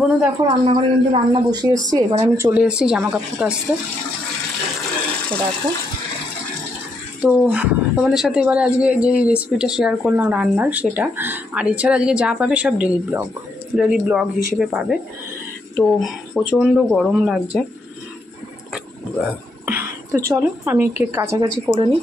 বন্ধু দেখো রান্নাঘরে কিন্তু রান্না বসিয়ে এসেছি। এবার আমি চলে এসেছি জামা কাপড় কাচতে। তো দেখো, তো তোমাদের সাথে এবারে আজকে যে রেসিপিটা শেয়ার করলাম রান্নার, সেটা আর এছাড়া আজকে যা পাবে সব ডেলি ব্লগ হিসেবে পাবে। তো প্রচণ্ড গরম লাগছে, তো চলো আমি কেক কাছাকাছি করে নিই।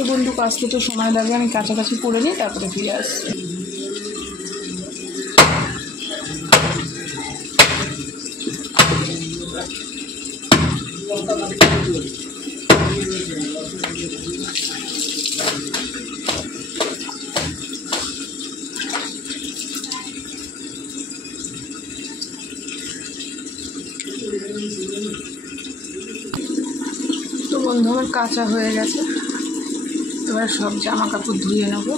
তো বন্ধু কাজতে তো সময় লাগবে, আমি কাছাকাছি করে নিই তারপরে ফিরে আসছি। তো বন্ধু আমার কাঁচা হয়ে গেছে, এবার সব জামা কাপড় ধুয়ে নেবো।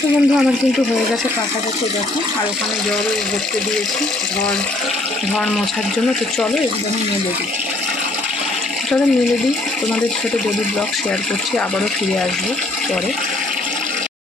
তো বন্ধু আমার কিন্তু হয়ে গেছে কাছাকাছি, দেখো। আর ওখানে জল ভরতে দিয়েছি ঘর মোছার জন্য। তো চলো এগুলো আমি মেলে দিই, চলো মেলে দিই। তোমাদের সাথে ডেলি ব্লগ শেয়ার করছি, আবারও ফিরে আসবো পরে।